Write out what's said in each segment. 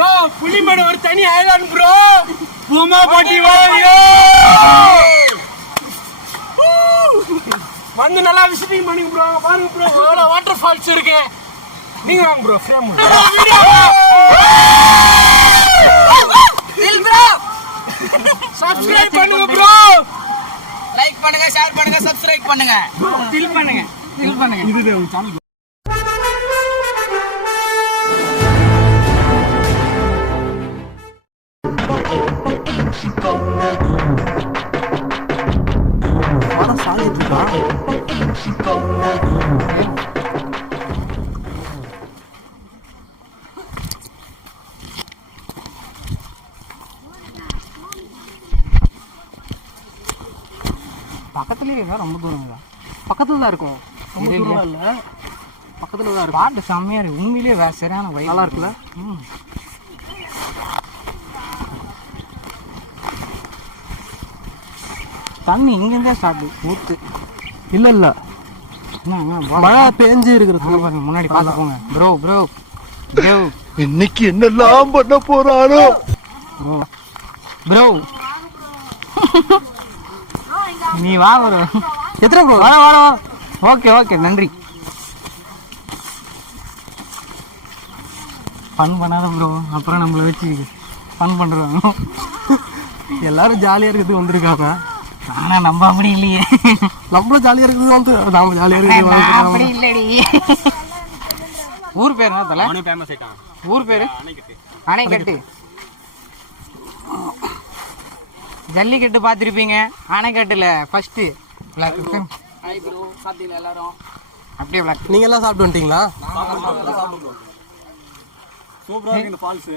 Bro Pulimedu ஒரு தனி island bro பூமா பாட்டி வாயோ வந்து நல்லா விசிட்டிங் பண்ணுங்க ப்ரோ பாருங்க ப்ரோ எவ்வளோ வாட்டர் ஃபால்ஸ் இருக்கு. நீங்க வாங்க ப்ரோ ஃப்ரேம் சப்ஸ்கிரைப் பண்ணுங்க ப்ரோ லைக் பண்ணுங்க ஷேர் பண்ணுங்க சப்ஸ்கிரைப் பண்ணுங்க. டில் பண்ணுங்க. டில் பண்ணுங்க. இது சேனல் பக்கத்துலயே இருக்கா ரொம்ப தூரம் தான் பக்கத்துல தான் இருக்கும். ரொம்ப தூரம் இல்ல. பக்கத்துல தான் இருக்கும். பாட்டு செம்மையா இருக்கு. உண்மையிலேயே வே சரியான நல்லா இருக்குல்ல? ம். தண்ணி இங்கேருந்தே ஸ்டார்ட் ஊத்து. இல்ல இல்ல. மழை பேஞ்சு இருக்கிறது. பாருங்க, முன்னாடி பார்த்து போங்க. ப்ரோ ப்ரோ ப்ரோ இன்னைக்கு என்னெல்லாம் பண்ண போறானோ? ப்ரோ நீ வா ப்ரோ எத்தனை ப்ரோ வர வர ஓகே ஓகே நன்றி. ஃபன் பண்ணாத ப்ரோ அப்புறம் நம்மளை வச்சு ஃபன் பண்ணுறாங்க எல்லாரும் ஜாலியா இருக்கிறதுக்கு வந்திருக்காங்க. ஆனா நம்ம அப்படி இல்லையே. நம்மளும் ஜாலியா இருக்கிறது வந்து நாம ஜாலியா நான் அப்படி இல்லடி. ஊர் பேர் என்ன தல? அவனே ஃபேமஸ் ஆயிட்டான். ஊர் பேரு? அணைக்கட்டு. ஜல்லிக்கட்டு பார்த்துருப்பீங்க? அணைக்கட்டுல ஃபர்ஸ்ட் ஹாய் ப்ரோ சாப்பிட்டீங்களா எல்லாரும்? அப்படியே நீங்க எல்லாம் சாப்பிட்டு வந்துட்டீங்களா? சூப்பரா இருக்கு இந்த ஃபால்ஸ்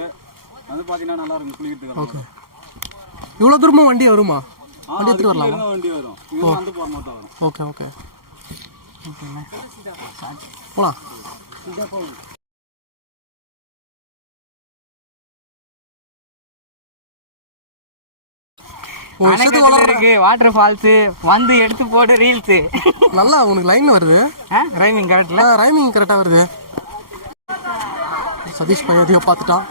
வந்து பாத்தீங்கன்னா நல்லா இருக்கும் குளிக்கிறதுக்கு. ஓகே இவ்வளவு தூரமா வண்டி வருமா? வண்டி எடுத்துட்டு அதுக்கு வரலாமா வண்டி வரும். Okay okay. இருக்கு. வாட்டர் ஃபால்ஸ் வந்து எடுத்து போடு ரீல்ஸ் நல்லா உனக்கு லைன் வருது. ரைமிங் கரெக்ட்ல ரைமிங் கரெக்டா வருது. சதீஷ் பையன் எதையோ பார்த்துட்டான்.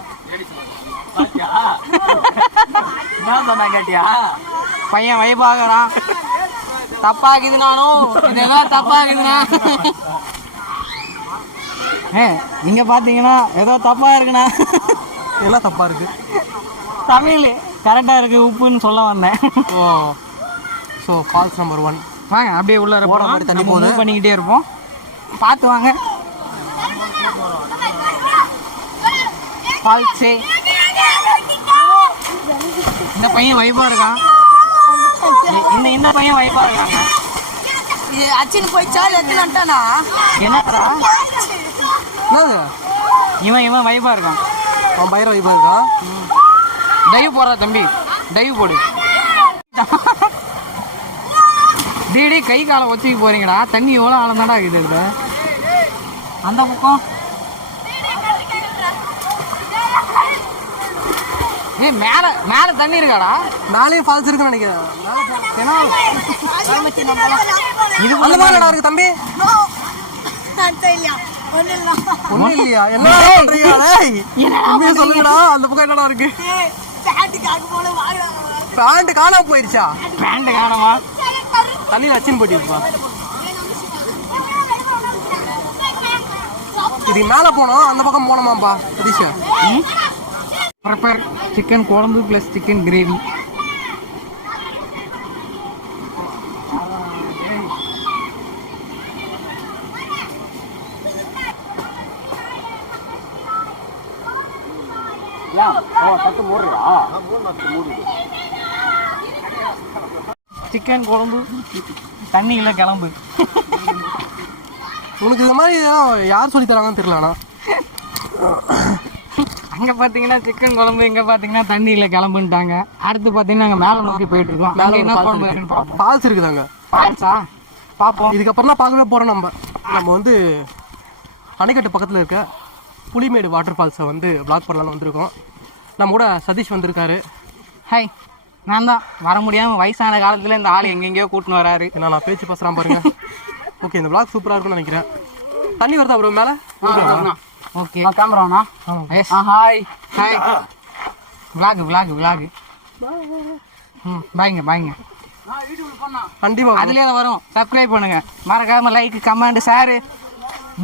என்ன சொன்னா கேட்டியா? பையன் வைபாகிறான் தப்பாகுது நானும் இதெல்லாம் தப்பாகுதுண்ணா ஏ இங்க பாத்தீங்கன்னா ஏதோ தப்பா இருக்குண்ணா எல்லாம் தப்பா இருக்கு தமிழ் கரெக்டா இருக்கு உப்புன்னு சொல்ல வந்தேன் oh so falls number one வாங்க அப்படியே உள்ள ஓட மாதிரி தண்ணி போகுது. மூவ் பண்ணிக்கிட்டே இருப்போம் பார்த்து வாங்க ஃபால்ஸே இந்த பையன் வைபா இருக்கான் இந்த இந்த பையன் வைபா இருக்காங்க அச்சின்னு போயிச்சா எத்தனை வந்துட்டானா என்னடா என்னது? இவன் இவன் வைபா இருக்கான் அவன் பயிர வைப்பா இருக்கா டைவ் போடுறா தம்பி. டைவ் போடு. டேடி கை காலை வச்சுக்க போறீங்கடா. தண்ணி எவ்வளோ ஆழந்தாடா இருக்குது இதுல? அந்த பக்கம். ஏய் மேல மேல தண்ணி இருக்காடா? மேலேயும் ஃபால்ஸ் இருக்குன்னு நினைக்கிறேன். ஏன்னா இது அந்த மாதிரி இடம் இருக்கு தம்பி? ஒண்ணும் இல்லையா? என்ன பண்றீங்க? சொல்லுங்கடா. அந்த பக்கம் என்னடா இருக்கு? பேண்ட் காணாம போயிருச்சா? பேண்ட் காணமா? தண்ணி வச்சுன்னு போட்டிருப்பா இதுக்கு மேல போனோம் அந்த பக்கம் போனோமாப்பா சதீஷா. ப்ரிப்பேர் சிக்கன் குழம்பு ப்ளஸ் சிக்கன் கிரேவி சிக்கன் குழம்பு தண்ணியில் கிளம்பு. உனக்கு இந்த மாதிரி யார் சொல்லி தராங்கன்னு தெரியல ஆனா. அங்கே பார்த்தீங்கன்னா சிக்கன் குழம்பு இங்கே பார்த்தீங்கன்னா தண்ணியில் கிளம்புன்ட்டாங்க. அடுத்து பார்த்தீங்கன்னா நாங்கள் மேலே நோக்கி போயிட்டு இருக்கோம் மேலே என்ன குழம்பு இருக்குன்னு பார்ப்போம் ஃபால்ஸ் இருக்குதாங்க? பால்ஸா? பார்ப்போம் இதுக்கப்புறம் தான் பார்க்கவே போகிறோம் நம்ம. நம்ம வந்து அணைக்கட்டு பக்கத்தில் இருக்க புலிமேடு வாட்டர் ஃபால்ஸை வந்து vlog பண்ணலாம்னு வந்திருக்கோம். நம்ம கூட சதீஷ் வந்திருக்காரு. ஹாய் நான் தான். வர முடியாமல் வயசான காலத்தில் இந்த ஆள் எங்கெங்கேயோ கூட்டின்னு வராரு. ஏன்னா நான் பேச்சு பேசுகிறான் பாருங்க. ஓகே இந்த vlog சூப்பராக இருக்கும்னு நினைக்கிறேன். தண்ணி வருதா ப்ரோ மேலே? Okay. கேமராண்ணா yes hi hi vlog vlog vlog. ம் பாய்ங்க பாய்ங்க கண்டிப்பா. அதுலேயே தான் வரும். சப்ஸ்கிரைப் பண்ணுங்க. மறக்காம like comment share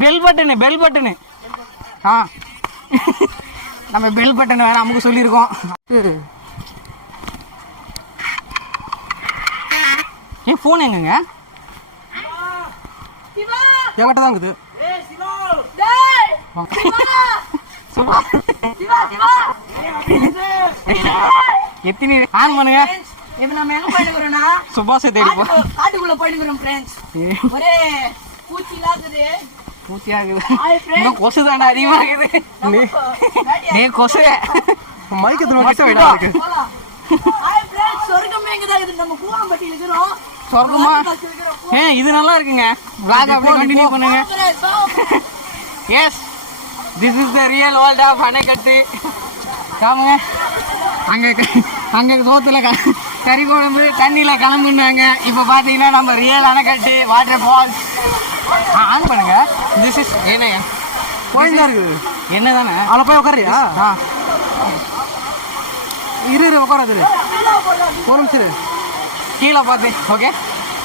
bell button bell button ஆ. நம்ம பெல் பட்டன் வேற நமக்கு சொல்லியிருக்கோம் ஏன் ஃபோன் எங்கங்க? என்கிட்ட தான் இருக்குது. எத்தனை ஆன் பண்ணுங்க இப்ப நம்ம எங்க போயிடுறோம்னா சுபாஷை தேடி போ. காட்டுக்குள்ள போயிடுறோம் ஃப்ரெண்ட்ஸ் ஒரே பூச்சி இல்லாதது இன்னும் கொசு அதிகமா இருக்குது நீ கொசு. மைக்கத்தில் கிட்ட விடா இருக்கு. சொர்க்கமே இங்க தான் இருக்குது. நம்ம கூவாம்பட்டியில இருக்கிறோம். சொர்க்கமா? ஏ இது நல்லா இருக்குங்க. Vlog அப்படியே கண்டினியூ பண்ணுங்க. Yes this is the real world of Anaicut காமுங்க அங்கே அங்கே சோத்துல க கறி குழம்பு தண்ணியில் கிளம்புனாங்க. இப்போ பார்த்தீங்கன்னா நம்ம real Anaicut water falls on பண்ணுங்க. திஸ் இஸ் என்ன போயிட்டு தான் இருக்குது என்ன தானே அதில் போய் உட்காரியா ஆ. இரு இரு உட்காராது. ஒரு நிமிஷம். கீழே பார்த்து ஓகே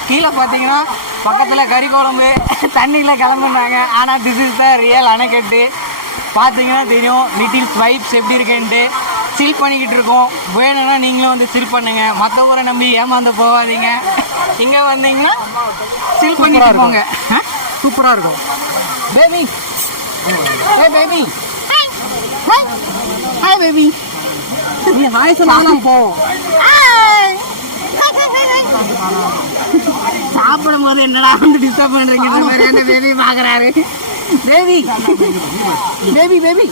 கீழே பார்த்தீங்கன்னா பக்கத்தில் கறி குழம்பு தண்ணியில் கிளம்புனாங்க. ஆனால் திஸ் இஸ் த ரியல் அணைக்கட்டு பார்த்தீங்கன்னா தெரியும் லிட்டில் வைப்ஸ் எப்படி இருக்குன்ட்டு சில் பண்ணிக்கிட்டு இருக்கோம். வேணும்னா நீங்களும் வந்து சில் பண்ணுங்க. மற்ற ஊரை நம்பி ஏமாந்து போகாதீங்க. இங்கே வந்தீங்கன்னா சில் பண்ணிட்டு போங்க. சூப்பரா இருக்கும். Baby hey baby hi baby நீ ஹாய் சொன்னாலும் போவோம் சாப்பிடும் போது என்னடா வந்து டிஸ்டர்ப் பண்றீங்க இந்த மாதிரி அந்த பேபி பாக்குறாரு. Baby baby baby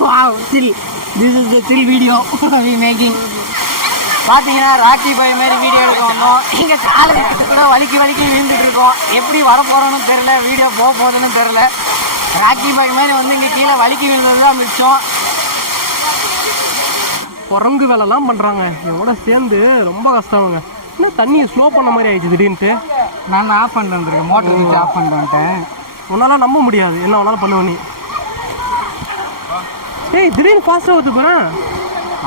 wow chill this is the chill video we making பார்த்தீங்கன்னா ராக்கி பாய் மாதிரி வீடியோ எடுக்க வந்தோம். இங்கே காலை கூட வலிக்கி வலிக்கி விழுந்துட்டு இருக்கோம். எப்படி வரப்போகிறோன்னு தெரில வீடியோ போக போகுதுன்னு தெரில ராக்கி பாய் மாதிரி வந்து இங்கே கீழே வலிக்கி விழுந்தது தான் மிச்சம். குரங்கு வேலைலாம் பண்ணுறாங்க இவங்களோட சேர்ந்து ரொம்ப கஷ்டம்ங்க என்ன தண்ணியை ஸ்லோ பண்ண மாதிரி ஆயிடுச்சு திடீர்னுட்டு? நான் ஆஃப் பண்ணிட்டு வந்திருக்கேன். மோட்டர் வீச்சு ஆஃப் பண்ணிட்டு வந்துட்டேன். உன்னால நம்ப முடியாது. என்ன வேணாலும் பண்ணுவ நீ? ஏய் திடீர்னு ஃபாஸ்ட்டாக போகிறேன்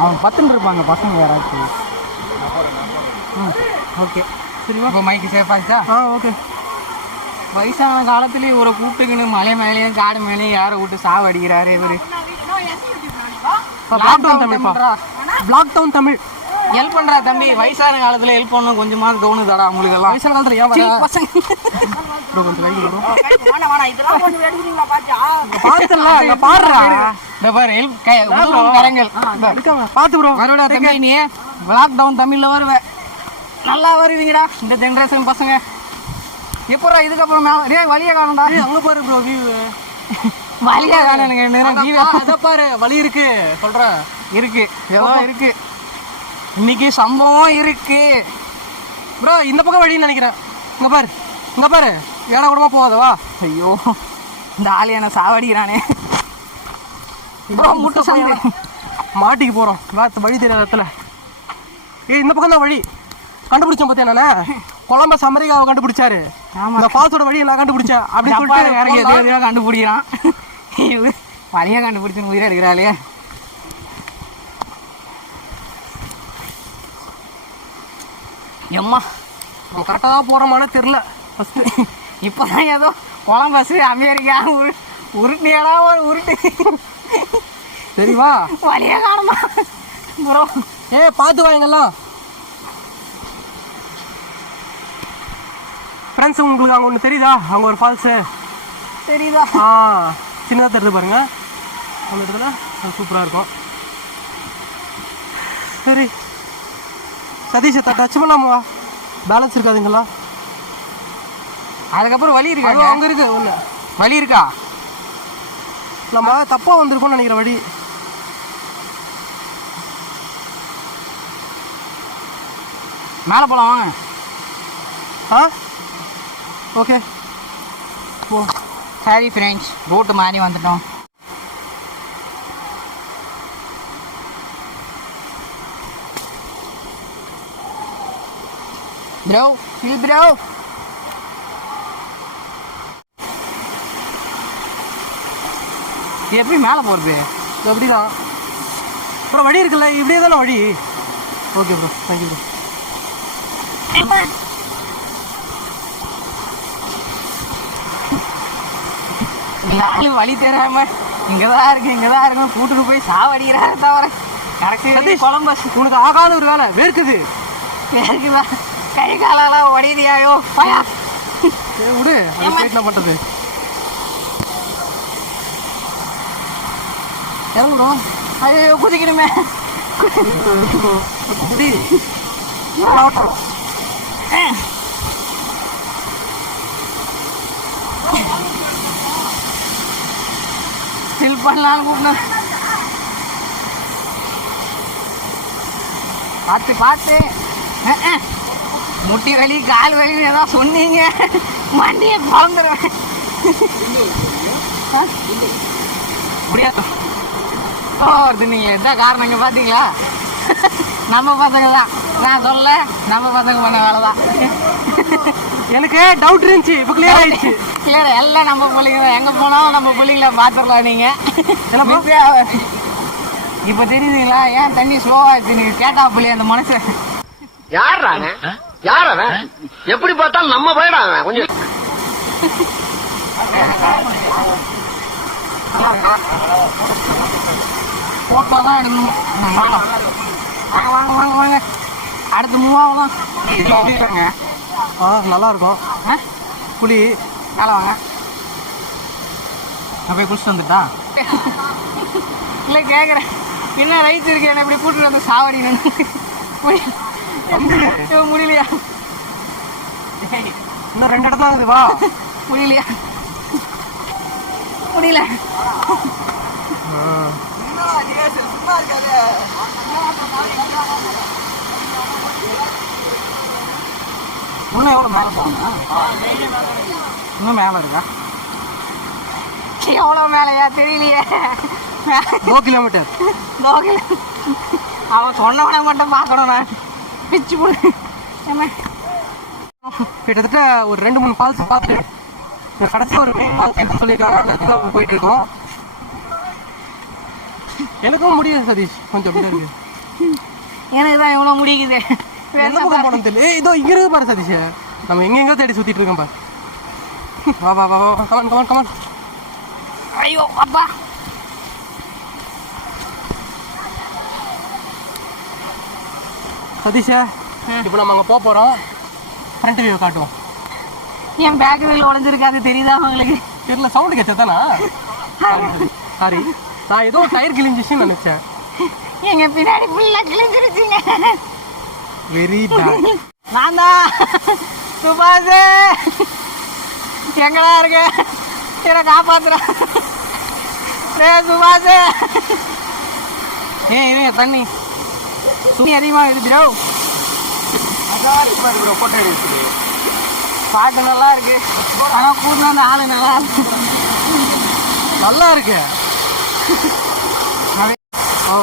அவன் பத்துன்னு இருப்பாங்க. பசங்க யாராச்சும். ஓகே. சரி இப்போ மைக்கு சேஃப் ஆச்சா ஆ ஓகே. வயசான காலத்துலேயே இவரை கூப்பிட்டுக்கின்னு மலை மேலேயும் காடு மேலேயும் யாரை விட்டு சாவு அடிக்கிறாரு இவரு. பிளாக் டவுன் தமிழ்ப்பா பிளாக் டவுன் தமிழ். ஹெல்ப் பண்றா தம்பி. வயசான காலத்துல ஹெல்ப் பண்ணணும். கொஞ்சமாவது தோணுதாடா உங்களுக்கு எல்லாம் வயசான காலத்தில் ஏன் பசங்க. கொஞ்சம் வரும் அங்கே பாடுறா இந்த பாரு. ஹெல்ப் உதவும் கரங்கள். இருக்காங்க. பார்த்து ப்ரோ. வருடா தம்பி நீ. பிளாக் டவுன் தமிழ்ல வருவ. நல்லா வருவீங்கடா. இந்த ஜென்ரேஷன் பசங்க. எப்படா இதுக்கப்புறம்? மே- டேய் வழியை காணும்டா. அங்கே பாரு ப்ரோ வியூ வழியா காணுங்க பாரு. வழி இருக்கு. சொல்கிறேன் இருக்கு. ஏதோ இருக்கு. இன்னைக்கு சம்பவம் இருக்கு. ப்ரோ இந்த பக்கம் வழின்னு நினைக்கிறேன். இங்கே பாரு இங்கே பாரு. ஏடா கூடமா போகாதவா ஐயோ இந்த ஆளு என்ன சாவடிக்கிறானே. ப்ரோ முட்டை சந்து மாட்டிக்கு போகிறோம் வேறு வழி தெரியாத இடத்துல. ஏய் இந்த பக்கம் தான் வழி. கண்டுபிடிச்சேன் பார்த்தியா நானே? கொலம்பஸ் அமெரிக்காவை கண்டுபிடிச்சாரு. இந்த ஃபால்ஸோட வழியை நான் கண்டுபிடிச்சேன் அப்படின்னு சொல்லிட்டு வேற எதையோ கண்டுபிடிக்கிறான். இவரு வழியா கண்டுபிடிச்சு உயிரை எடுக்கிறாளே. எம்மா நம்ம கரெக்டாக தான் போகிறோமானே தெரில ஃபஸ்ட்டு இப்போதான் ஏதோ கொலம்பஸ் அமெரிக்கா உரு உருட்டியாடா ஒரு உருட்டு. சரிவா வழியா காணுமா? ப்ரோ. ஏ பார்த்து வாங்கலாம். ஃப்ரெண்ட்ஸ் உங்களுக்கு அங்கே ஒன்று தெரியுதா? அங்கே ஒரு ஃபால்ஸு தெரியுதா? ஆ சின்னதாக தெரியுது பாருங்க. அந்த இடத்துல சூப்பராக இருக்கும். சரி. சதீஷ் டச் பண்ணாமா பேலன்ஸ் இருக்காதுங்களா? அதுக்கப்புறம் வழி இருக்கா அங்கே இருக்கு ஒன்று வழி இருக்கா? நம்ம தப்பாக வந்திருக்கோம்னு நினைக்கிற வழி மேலே போலாம் வாங்க. ஆ? ஓகே போ. சரி ஃப்ரெண்ட்ஸ் ரூட்டு மாறி வந்துட்டோம். இது ப்ரோ இது எப்படி மேலே போகிறது இது அப்படிதான். அப்புறம் வழி இருக்குல்ல இப்படியே தானே வழி? ஓகே ப்ரோ தேங்க்யூ ப்ரோ யாரும் வழி தெரியாம இங்கே தான் இருக்கு இங்கே தான் இருக்கும் கூட்டிட்டு போய் சாவடிக்கிறாரு தவிர சதீஷ். குழம்பு உனக்கு ஆகாத ஒரு வேலை. வேர்க்குது. இருக்குதா கை காலெல்லாம் உடையுதியாயோ பயா சரி விடு என்ன பண்ணுறது எவ்வளோ ஐயோ குதிக்கணுமே. குடி ஃபில் பண்ணலான்னு கூப்பிட்டேன் பார்த்து பார்த்து அஹ். முட்டி வலி கால் வலின்னு ஏதோ சொன்னீங்க. மண்டியை குழந்துருவேன் முடியாது ஓ அது நீங்கள் எந்த காரணங்க பார்த்தீங்களா நம்ம பசங்க தான். நான் சொல்ல நம்ம பசங்க பண்ண வேலை தான். எனக்கு டவுட் இருந்துச்சு. இப்போ கிளியர் ஆயிடுச்சு. இல்ல எல்லாம் நம்ம பிள்ளைங்க தான். எங்க போனாலும் நம்ம பிள்ளைங்கள நீங்க? மிஸ்ஸே ஆகாது. இப்ப தெரியுதுங்களா? ஏன் தண்ணி ஸ்லோவா இருக்கு? நீங்க கேட்டா பிள்ளைய அந்த மனசு யார் யார் அவன்? எப்படி பார்த்தாலும் நம்ம போயிடா அவன்? கொஞ்சம் போட்டோ தான் எடுக்கணும். வாங்க வாங்க வாங்க. வாங்க வாங்க அடுத்து மூவாவது தான். நல்லா இருக்கும். புளி மேலே வாங்க. நான் போய் குளிச்சுட்டு வந்துட்டா? இல்லை கேட்குறேன் என்ன ரைஸ் இருக்கு. என்ன இப்படி கூட்டிட்டு வந்து சாவடி முடியலையா? இன்னும் ரெண்டு இடத்துல இருக்குது வா. முடியலையா? முடியல. இன்னும் எவ்வளோ மேலே போகணும்? இன்னும் மேலே இருக்கா? எவ்வளோ மேலையா? தெரியலையே. நோ கிலோமீட்டர் லோக்கல் அவன் சொன்னவனை மட்டும் பார்க்கணும் நான். பிச்சு போடு. கிட்டத்தட்ட ஒரு ரெண்டு மூணு ஃபால்ஸ் பார்த்து இந்த கடைசி ஒரு ஃபால்ஸ் சொல்லியிருக்காங்க போயிட்டு இருக்கோம். எனக்கும் முடியுது சதீஷ். கொஞ்சம் அப்படியே இருக்கு எனக்கு தான் இவ்வளோ முடிக்குது எந்த பக்கம் போனோம் தெரியல இதோ இங்க இருக்கு பாரு சதீஷ். நம்ம எங்கெங்க தேடி சுத்திட்டு இருக்கோம் பாரு. வா வா வா வா கமான் கமான் கமான் ஐயோ அப்பா. சதீஷ் இப்போ நம்ம அங்கே போக போகிறோம் ஃப்ரண்ட் வியூ காட்டுவோம். என் பேக்கரியில் உடஞ்சிருக்காது தெரியுதா உங்களுக்கு? தெரியல சவுண்டு கேட்டதானா சாரி நான் ஏதோ டயர் கிழிஞ்சிச்சுன்னு நினைச்சேன். எங்க பின்னாடி ஃபுல்லாக கிழிஞ்சிருச்சுங்க. வெரி பேட் நான் தான். சுபாஷ். எங்கடா இருக்க? என்னை காப்பாத்துறேன் ஏ சுபாஷ். ஏ இவங்க தண்ணி. சுமி அதிகமாக எடுத்துடோ பாட்டு நல்லா இருக்கு. ஆனால் கூட்டின அந்த ஆளு நல்லா இருக்கு. நல்லா இருக்கு. ஓ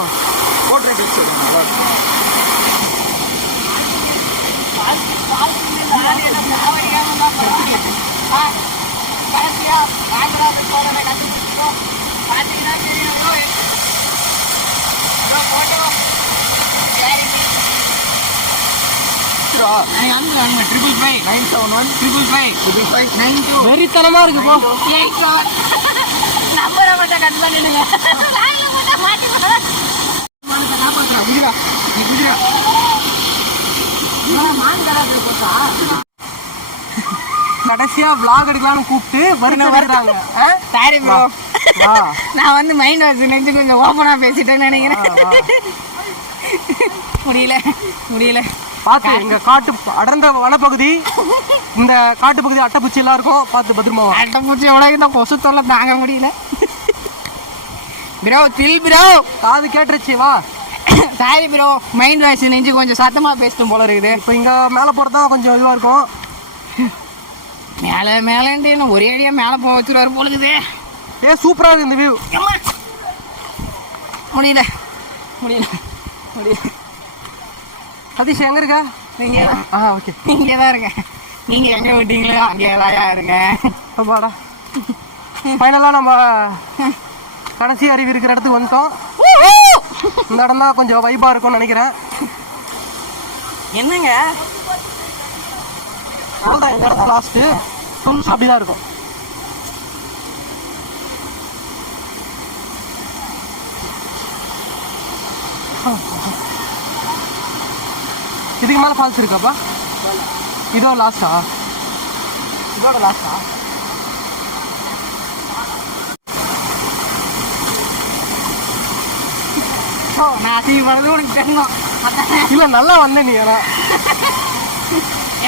triple five nine seven one triple five triple five nine two வெறித்தனமா இருக்கு போ. எயிட் செவன் நம்பரை மட்டும் கட் பண்ணிடுங்க. நீ குதிரா கடைசியா vlog எடுக்கலாம்னு கூப்பிட்டு வருத்த வருகிறாங்க சாரி ப்ரோ நான் வந்து மைண்ட் வாஷ் நினைச்சு கொஞ்சம் ஓப்பனா பேசிட்டேன்னு நினைக்கிறேன். முடியல முடியல. பார்த்து எங்க காட்டு அடர்ந்த வனப்பகுதி இந்த காட்டு பகுதி அட்டைப்பூச்சி எல்லாம் இருக்கும் பார்த்து பத்திரமா அட்டைப்பூச்சி எவ்வளோ இந்த கொசு தொல்லை தாங்க முடியல. ப்ரோ தில் ப்ரோ காது கேட்டுருச்சு வா. சாரி ப்ரோ மைண்ட் வாஷ் நெஞ்சு கொஞ்சம் சத்தமா பேசிட்டு போல இருக்குது. இப்போ இங்க மேலே தான் கொஞ்சம் இதுவா இருக்கும். மேலே மேலேன்ட்டு என்ன ஒரே அடியா மேலே போக வச்சுருவாரு போலுக்குது ஏ சூப்பரா இருக்கு இந்த வியூ. முடியல. முடியல. முடியல. சதீஷ் எங்க இருக்க? நீங்க? ஆ ஓகே. இங்கே தான் இருக்கேன் நீங்கள் எங்கே விட்டீங்களோ அங்கே தான் இருக்கேன் அப்பாடா. ஃபைனலாக நம்ம கடைசி அருவி இருக்கிற இடத்துக்கு வந்துட்டோம். இந்த இடம் தான் கொஞ்சம் வைபாக இருக்கும்னு நினைக்கிறேன். என்னங்க? அவ்வளோதான் இந்த இடத்துல லாஸ்ட்டு அப்படிதான் இருக்கும். இதுக்கு மேலே ஃபால்ஸ் இருக்காப்பா இதோ லாஸ்டா இதோட லாஸ்டா நான் அசிங்கப்படுறது உனக்கு தெரியும். இல்லை நல்லா வந்த நீ ஆனால்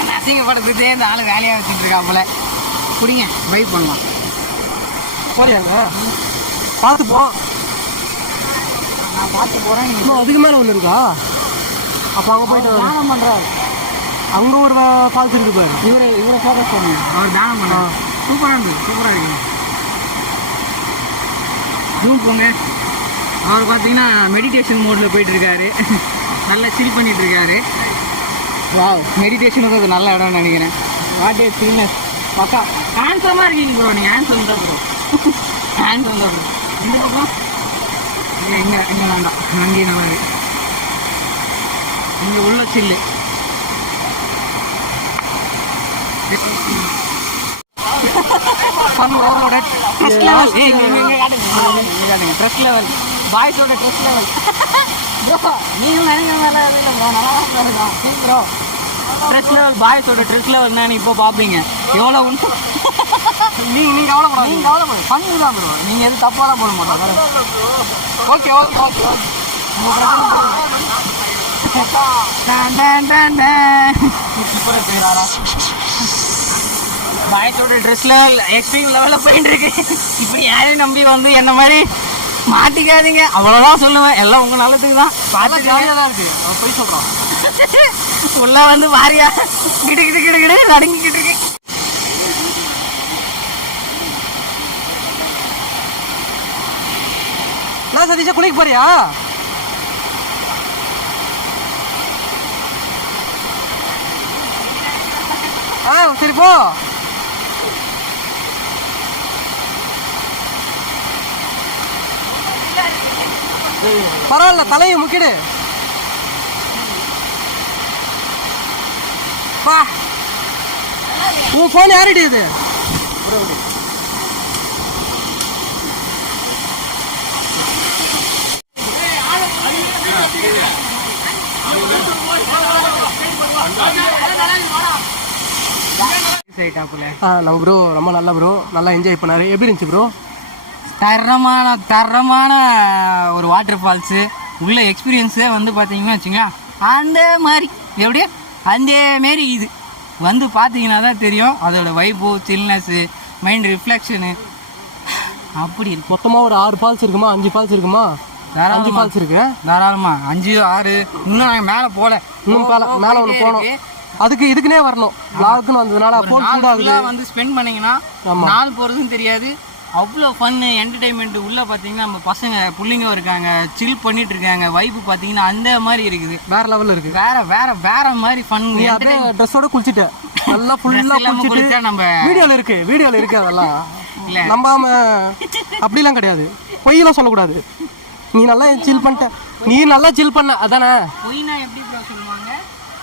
என்ன இந்த ஆளு வேலையாக வச்சுட்டு இருக்காப்புல குடிங்க வைப் பண்ணலாம். போறியாங்க பார்த்து போ. நான் பார்த்து போகிறேன் இன்னும் அதுக்கு மேலே ஒன்று இருக்கா? அப்போ அங்கே போயிட்டு. தானம் பண்ணுறாரு அங்கே ஒரு ஃபால்ஸ் இருக்கு பாரு இவரை இவரை ஃபோக்கஸ் பண்ணுங்க அவர் தானம் பண்ணுறாரு சூப்பராக இருந்தது சூப்பராக இருக்கு ஜூம் போங்க. அவர் பார்த்தீங்கன்னா மெடிடேஷன் மோடில் போயிட்டு இருக்காரு நல்லா சில் பண்ணிட்டு இருக்காரு வாவ் மெடிடேஷன் அது நல்ல இடம்னு நினைக்கிறேன். வாட் ஏ சில்னஸ் பக்கா ஹேண்ட்ஸமாக இருக்கீங்க ப்ரோ நீங்கள் ஹேண்ட்ஸம் தான் ப்ரோ ஹேண்ட்ஸம் தான் ப்ரோ இந்த பக்கம்? இல்லை இங்கே இங்கே வேண்டாம். அங்கேயும் நல்லா இருக்கு. இங்கே உள்ள சில்லு. ஓவரோட ட்ரெஸ் லெவல் ட்ரெஸ் லெவல் பாய்ஸோட ட்ரெஸ் லெவல் ப்ரோ நினைக்கிற இருக்கும். ப்ரோ ட்ரெஸ் லெவல் பாய்ஸோட ட்ரெஸ் லெவல் நான் இப்போ பார்ப்பீங்க. எவ்வளோ உண்டு? நீங்கள் நீங்கள் கவலைப்படாதீங்க. நீங்க கவலைப்படு பண்ணி தான் ப்ரோ நீங்க எதுவும் தப்பாலாம் போட மாட்டோம். ஓகே ஓகே ஓகே டான் டான் இப்போ பேராரா பாய்ஸோட ட்ரெஸ் லெவல் எக்ஸ்ட்ரீம் லெவலில் போயிட்டு இருக்கு. இப்படி யாரையும் நம்பி வந்து என்ன மாதிரி மாட்டிக்காதீங்க அவ்வளோதான் சொல்லுவேன். எல்லாம் உங்க நல்லதுக்கு தான். பார்த்து ஜாலியாக தான் இருக்குது அவன் போய் சொல்கிறான் உள்ள வந்து வாரியா கிடு கிடு கிடு கிடு நடுங்கிக்கிட்டு இருக்கு. சதீஷா குளிக்க போறியா? ஆ சரி போ. பரவாயில்ல தலையை முக்கிடு. பா உன் ஃபோன் யாருடி இது? சைட்டாப்புல ஆ நம்ம ப்ரோ ரொம்ப நல்ல ப்ரோ நல்லா என்ஜாய் பண்ணாரு. எப்படி இருந்துச்சு ப்ரோ தரமான தரமான ஒரு வாட்டர் ஃபால்ஸு உள்ள எக்ஸ்பீரியன்ஸே வந்து பார்த்தீங்கன்னா வச்சுங்க அந்த மாதிரி. எப்படியா? அந்த மாரி இது. வந்து பார்த்தீங்கன்னா தான் தெரியும். அதோட வைபோ சில்னஸ்ஸு மைண்ட் ரிஃப்ளெக்ஷனு அப்படி இருக்கும் மொத்தமாக ஒரு ஆறு ஃபால்ஸ் இருக்குமா? அஞ்சு ஃபால்ஸ் இருக்குமா? அஞ்சு ஃபால்ஸ் இருக்கு. தாராளமா. அஞ்சு ஆறு. இன்னும் நாங்கள் மேலே போகல இன்னும் மேலே மேலே ஒன்று போகணும். அதுக்கு இதுக்குனே வரணும். லாக்குன்னு வந்ததுனால ஃபோன் ஃபுல்லாக வந்து ஸ்பெண்ட் பண்ணீங்கன்னா. நாள் போகிறதும் தெரியாது. அவ்வளோ ஃபன்னு என்டர்டைன்மெண்ட் உள்ள பார்த்தீங்கன்னா நம்ம பசங்க புள்ளைங்க இருக்காங்க சில் பண்ணிட்டு இருக்காங்க வைப்பு பார்த்தீங்கன்னா அந்த மாதிரி இருக்குது. வேற லெவலில் இருக்கு. வேற வேற வேற மாதிரி ஃபன் அப்படியே ட்ரெஸ்ஸோட குளிச்சுட்ட. நல்லா ஃபுல்லாக குளிச்சுட்டு. நம்ம வீடியோவில் இருக்கு. வீடியோவில் இருக்கு அதெல்லாம். இல்ல. நம்பாம அப்படிலாம் கிடையாது. பொய்யெல்லாம் சொல்லக்கூடாது. நீ நல்லா சில் பண்ணிட்ட. நீ நல்லா சில் பண்ண. அதானே? பொய்னா எப்படி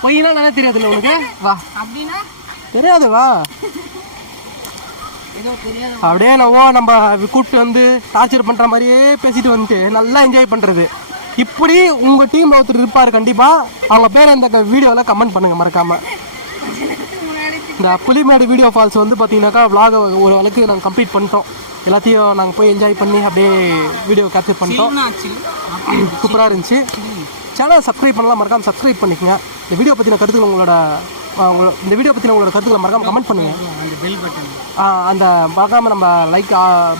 பொய்யெல்லாம் நல்லா தெரியாதுல்ல உனக்கு? வா. அப்படின்னா? தெரியாது வா அப்படியே நவோ நம்ம கூப்பிட்டு வந்து டார்ச்சர் பண்ற மாதிரியே பேசிட்டு வந்துட்டு நல்லா என்ஜாய் பண்றது. இப்படி உங்க டீம்ல ஒருத்தர் இருப்பாரு கண்டிப்பா. அவங்க பேர் இந்த வீடியோல கமெண்ட் பண்ணுங்க மறக்காம. இந்த புலிமேடு வீடியோ ஃபால்ஸ் வந்து பார்த்தீங்கன்னாக்கா vlog ஒரு அளவுக்கு நாங்கள் கம்ப்ளீட் பண்ணிட்டோம். எல்லாத்தையும் நாங்கள் போய் என்ஜாய் பண்ணி அப்படியே வீடியோ கேப்சர் பண்ணிட்டோம். சூப்பராக இருந்துச்சு. சேனல் சப்ஸ்கிரைப் பண்ணலாம். மறக்காம சப்ஸ்கிரைப் பண்ணிக்கங்க. இந்த வீடியோ பற்றின கருத்துக்கள் உங்களோட உங்களோட இந்த வீடியோ பற்றின உங்களோட கருத்துக்களை மறக்காம கமெண்ட் பண்ணுங்க. அந்த பெல் பட்டன் அந்த மறக்காம நம்ம லைக்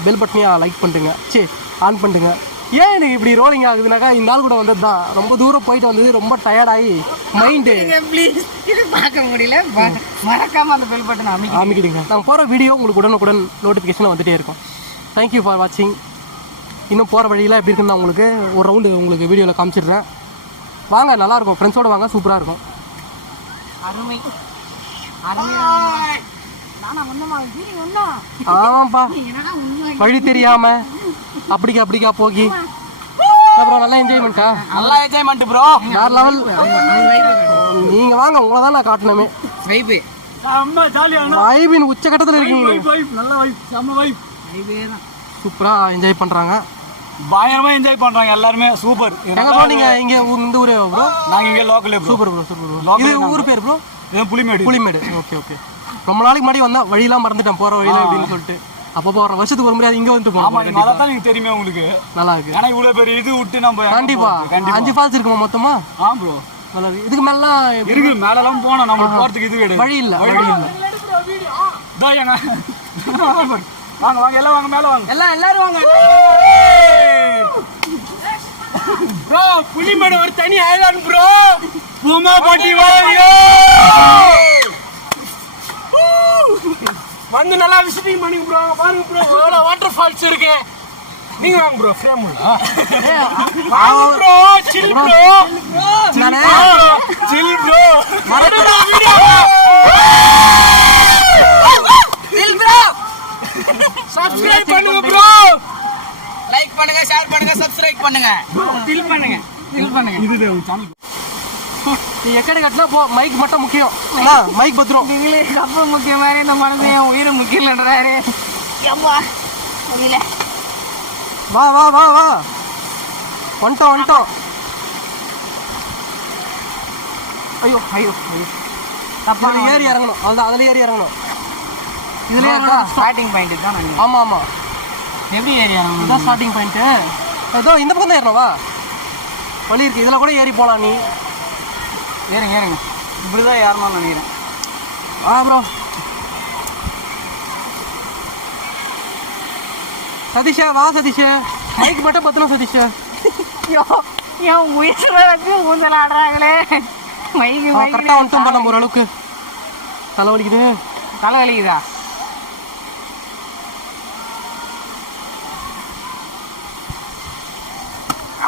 பெல் பட்டனையும் லைக் பண்ணிட்டுங்க சரி ஆன் பண்ணிட்டுங்க ஏன் எனக்கு இப்படி ரோலிங் ஆகுதுனாக்கா இந்த நாள் கூட வந்தது தான் ரொம்ப தூரம் போயிட்டு வந்தது ரொம்ப டயர்டாகி மைண்டு ப்ளீஸ் இது பார்க்க முடியல. ப- மறக்காம அந்த பெல் பட்டன் அமைக்க ஆரம்பிக்கிடுங்க நாங்கள் போகிற வீடியோ உங்களுக்கு உடனுக்குடன் நோட்டிஃபிகேஷன் வந்துட்டே இருக்கும். தேங்க்யூ ஃபார் வாட்சிங் இன்னும் போகிற வழியில் எப்படி இருக்குன்னு நான் உங்களுக்கு ஒரு ரவுண்டு உங்களுக்கு வீடியோவில் காமிச்சிடுறேன். வாங்க நல்லாயிருக்கும் ஃப்ரெண்ட்ஸோடு வாங்க சூப்பராக இருக்கும் அருமை ஆமாப்பா வழி தெரியாமல் அப்படிக்கா அப்படிக்கா போகி. அப்புறம் நல்லா என்ஜாய்மெண்ட்டா நல்லா என்ஜாய்மெண்ட் ப்ரோ வேற லெவல் நீங்க வாங்க உங்களை தான் நான் காட்டணுமே. வைப்பு செம்ம ஜாலியான வைபின் உச்சகட்டத்தில் இருக்கீங்க. நல்ல வைப் செம்ம வைப் வைப்பே தான் சூப்பரா என்ஜாய் பண்றாங்க. பயங்கரமா என்ஜாய் பண்றாங்க எல்லாருமே. சூப்பர் எங்க ப்ரோ நீங்க இங்க இந்த ஊரே ப்ரோ நாங்க இங்க local bro super bro super bro இது. ஊர் பேர் ப்ரோ இது புலிமேடு. புலிமேடு. ஓகே ஓகே ரொம்ப நாளைக்கு முன்னாடி வந்தா வழியெல்லாம் மறந்துட்டேன் போற வழியில அப்படின்னு சொல்லிட்டு. அப்பப்போ ஒரு வருஷத்துக்கு ஒரு முறையாவது இங்க வந்து ஆமா போகணும் அதான் தான் எனக்கு தெரியுமே உங்களுக்கு. நல்லா இருக்கு. ஏன்னா இவ்வளவு பெரிய இது விட்டு நம்ம கண்டிப்பா. அஞ்சு ஃபால்ஸ் இருக்குமா மொத்தமா? ஆ ப்ரோ நல்லா இருக்கு. இதுக்கு மேலாம் எப்படி- இருக்கு மேல எல்லாம் போனோம் நம்மளுக்கு போறதுக்கு இது வழி இல்ல வழி இல்ல. ஏங்க வாங்க வாங்க எல்லாம் வாங்க மேல வாங்க. எல்லாம் எல்லாரும் வாங்க. ப்ரோ புலிமேடு ஒரு தனி ஐலாண்ட் ப்ரோ பூமா பாட்டி வாங்க. வந்து நல்லா விசிட்டிங் பண்ணுங்க ப்ரோ பாருங்க ப்ரோ எவ்வளோ வாட்டர் ஃபால்ஸ் இருக்கு. நீங்க வாங்க ப்ரோ ஃப்ரேம் வாங்க ப்ரோ சில் ப்ரோ நானே? சில் ப்ரோ சப்ஸ்கிரைப் பண்ணுங்க ப்ரோ லைக் பண்ணுங்க ஷேர் பண்ணுங்க சப்ஸ்கிரைப் பண்ணுங்க. டில் பண்ணுங்க. இது பண்ணுங்க. இது சேனல் நீ எக்கடி கட்டினா போ மைக் மட்டும் முக்கியம். மைக் பத்திரம். நீங்களே கப்பு முக்கியம் மாதிரி இந்த மனசு என் உயிரை முக்கியம்ன்றாரு ஏம்பா முடியல. வா வா வா வா. வந்துட்டோம் வந்துட்டோம். ஐயோ ஐயோ ஐயோ. ஏறி இறங்கணும். அதுதான் அதுல ஏறி இறங்கணும். இதுல ஏறினா ஸ்டார்டிங் பாயிண்ட் தான் நாங்கள் ஆமா ஆமா. எப்படி ஏரியா இதுதான் ஸ்டார்டிங் பாயிண்ட் ஏதோ இந்த பக்கம் தான் ஏறணும்? வா வழி இருக்கு. இதுல கூட ஏறி போலாம் நீ. ஏறுங்க ஏறுங்க. இப்படிதான் ஏறணும்னு நினைக்கிறேன். ஆ ப்ரோ சதீஷா வா சதீஷ். மைக் மட்டும் பத்தணும் சதீஷ். ஐயோ என் உயிரை வச்சு ஊஞ்சல் ஆடுறாங்களே. மைக்கு கரெக்டாக வந்துட்டோம் பண்ண போகிற அளவுக்கு. தலை வலிக்குது தலை வலிக்குதா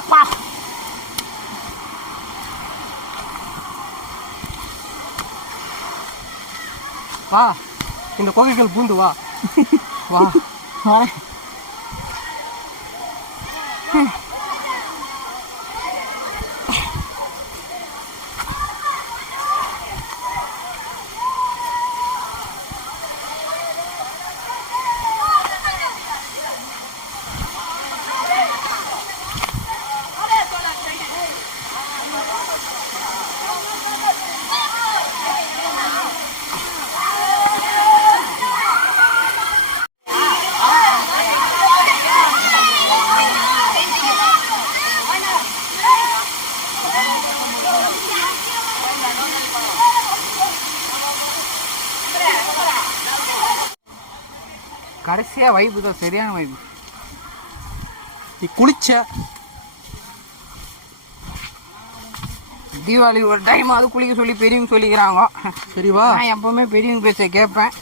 அப்பா வா. இந்த கோகைகள் பூந்து வா. வா. வைப்பு தான் சரியான வைப்பு நீ குளிச்ச. தீபாவளி ஒரு டைம் அது குளிக்க சொல்லி பெரியவங்க சொல்லிக்கிறாங்க. சரி வா. நான் எப்பவுமே பெரியவங்க பேச்சை கேட்பேன்.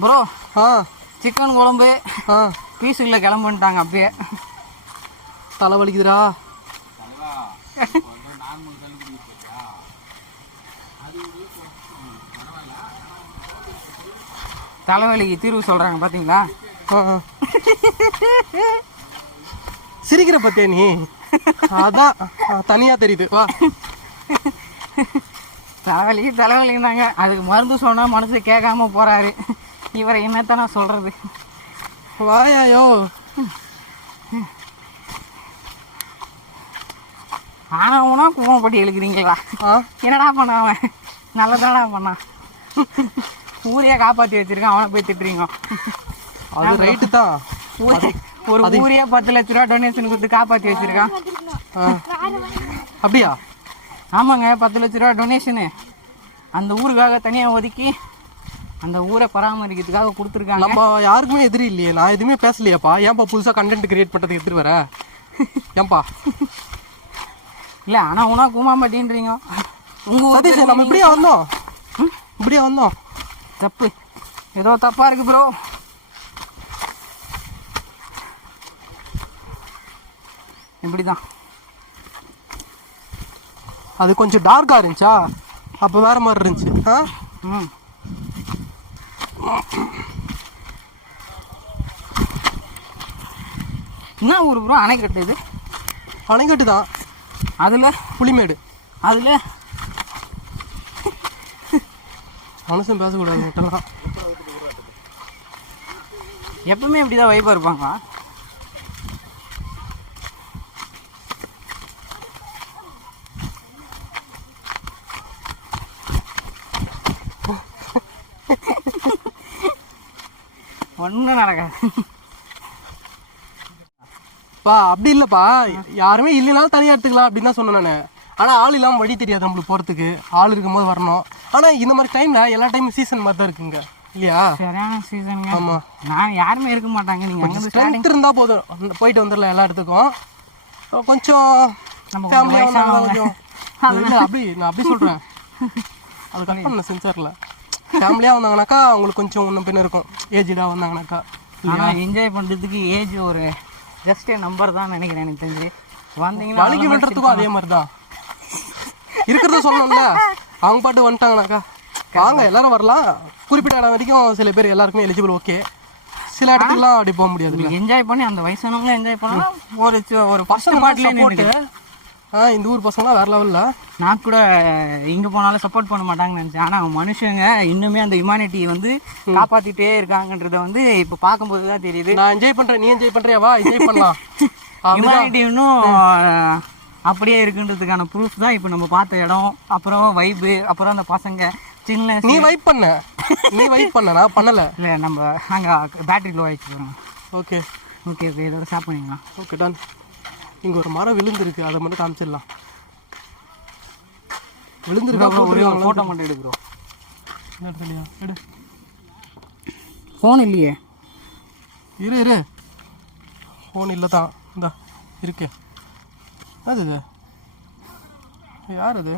ப்ரோ ஆ. சிக்கன் குழம்பு. ஆ. பீஸுக்குள்ள கிளம்புன்ட்டாங்க அப்பயே தலை வலிக்குதுடா. தலைவலிக்கு தீர்வு ஆ, ஆ. சிரிக்கிற பத்தியா நீ? அதான் ஆ, தனியா தெரியுது. வா. தலைவலிக்கு தலைவலிக்குனாங்க அதுக்கு மருந்து சொன்னா மனசு கேட்காம போறாரு. இவரை என்னத்த நான் சொல்றது? வாயாயோ. ஆனா உனா குவம்பட்டி எழுக்கிறீங்களா என்னடா பண்ண அவன்? நல்லதாடா பண்ணான். ஊரையே காப்பாத்தி வச்சிருக்கான் அவனை போய் திட்டுறீங்க. அது ரைட்டு தான். ஒரு ஊரையே பத்து லட்ச ரூபா டொனேஷன் கொடுத்து காப்பாத்தி வச்சிருக்கான். அப்படியா? ஆமாங்க பத்து லட்ச ரூபா டொனேஷனு அந்த ஊருக்காக தனியா ஒதுக்கி அந்த ஊரை பராமரிக்கிறதுக்காக கொடுத்துருக்காங்க. நம்ம யாருக்குமே எதிரி இல்லையே. நான் எதுவுமே பேசலையாப்பா. ஏன்பா புதுசா கண்டென்ட் கிரியேட் பண்றதுக்கு எடுத்துட்டு வர? ஏன்பா? இல்ல ஆனா உனா கூமாம்பட்டின்றீங்க உங்க ஊர் சதீஷ் நம்ம இப்படியே வந்தோம். இப்படியே வந்தோம். தப்பு. ஏதோ தப்பா இருக்கு ப்ரோ இப்படிதான். அது கொஞ்சம் டார்க்கா இருந்துச்சா? அப்போ வேற மாதிரி இருந்துச்சு. ஆ? ம். என்ன ஊர் ப்ரோ அணைக்கட்டு இது? அணைக்கட்டு தான் அதில்? புலிமேடு. அதில்? மனுஷன் பேசக்கூடாது விட்டலாம் எப்பவுமே இப்படி தான் வைப்பாக இருப்பாங்க. ஒன்றும் நடக்காது. பா அப்படி இல்லைப்பா. யாருமே இல்லைனாலும் தனியாக எடுத்துக்கலாம் அப்படின்னு தான் சொன்னேன் நான். ஆனால் ஆள் இல்லாமல் வழி தெரியாது நம்மளுக்கு போகிறதுக்கு ஆள் இருக்கும்போது வரணும். ஆனால் இந்த மாதிரி டைமில் எல்லா டைமும் சீசன் மாதிரி தான் இருக்குங்க. இல்லையா? சரியான சீசனுங்க ஆமா. நான் யாருமே இருக்க மாட்டாங்க. நீங்கள் ஸ்ட்ரென்த் இருந்தால் போதும். போயிட்டு வந்துடலாம் எல்லா இடத்துக்கும். கொஞ்சம் ஃபேமிலியாக. கொஞ்சம் அப்படி நான் அப்படி சொல்கிறேன் அது கட் பண்ண சென்சாரில் ஃபேமிலியாக வந்தாங்கனாக்கா அவங்களுக்கு கொஞ்சம் முன்ன பின்ன இருக்கும். ஏஜ்டாக வந்தாங்கனாக்கா. ஆனால் என்ஜாய் பண்ணுறதுக்கு ஏஜ் ஒரு ஜஸ்ட் நம்பர் தான் நினைக்கிறேன் எனக்கு தெரிஞ்சு. வந்தீங்கன்னா வலிக்கு விடுறதுக்கும் அதே மாதிரி தான் இருக்கிறத சொல்லணும்ல. அவங்க பாட்டு வந்துட்டாங்கனாக்கா வாங்க எல்லாரும் வரலாம். குறிப்பிட்ட இடம் வரைக்கும் சில பேர் எல்லாருக்குமே எலிஜிபிள் ஓகே சில இடத்துக்குலாம் அப்படி போக முடியாது என்ஜாய் பண்ணி அந்த வயசானவங்க என்ஜாய் பண்ணலாம். ஒரு ஒரு பசங்க பாட்டிலே சப்போர்ட்டு ஆ இந்த ஊர் பசங்களாம் வேற லெவலில் நான் கூட இங்கே போனாலும் சப்போர்ட் பண்ண மாட்டாங்கன்னு நினச்சேன். ஆனால் மனுஷங்க இன்னுமே அந்த ஹியூமானிட்டியை வந்து காப்பாற்றிட்டே இருக்காங்கன்றத வந்து இப்போ பார்க்கும்போது தான் தெரியுது. நான் என்ஜாய் பண்றேன் நீ என்ஜாய் பண்றியா? வா என்ஜாய் பண்ணலாம். ஹியூமானிட்டி இன்னும் அப்படியே இருக்குன்றதுக்கான ப்ரூஃப் தான் இப்போ நம்ம பார்த்த இடம். அப்புறம் வைப்பு அப்புறம் அந்த பசங்க சின்ன நீ வைப் பண்ண. நீ வைப் பண்ண. நான் பண்ணல. இல்லை நம்ம அங்கே பேட்டரி லோ ஆயிடுச்சு பாருங்க. ஓகே ஓகே ஓகே இதோட ஸ்டாப் பண்ணிக்கலாம் ஓகே டன் இங்க ஒரு மரம் விழுந்திருக்கு. அதை மட்டும் காமிச்சிடலாம். விழுந்திருக்கு அப்புறம் ஒரே ஒரு ஃபோட்டோ மட்டும் எடுக்கிறோம் எடுத்துலையா எடு. ஃபோன் இல்லையே. இரு இரு. ஃபோன் இல்லை தான் இந்தா இருக்கு. அது யார் அது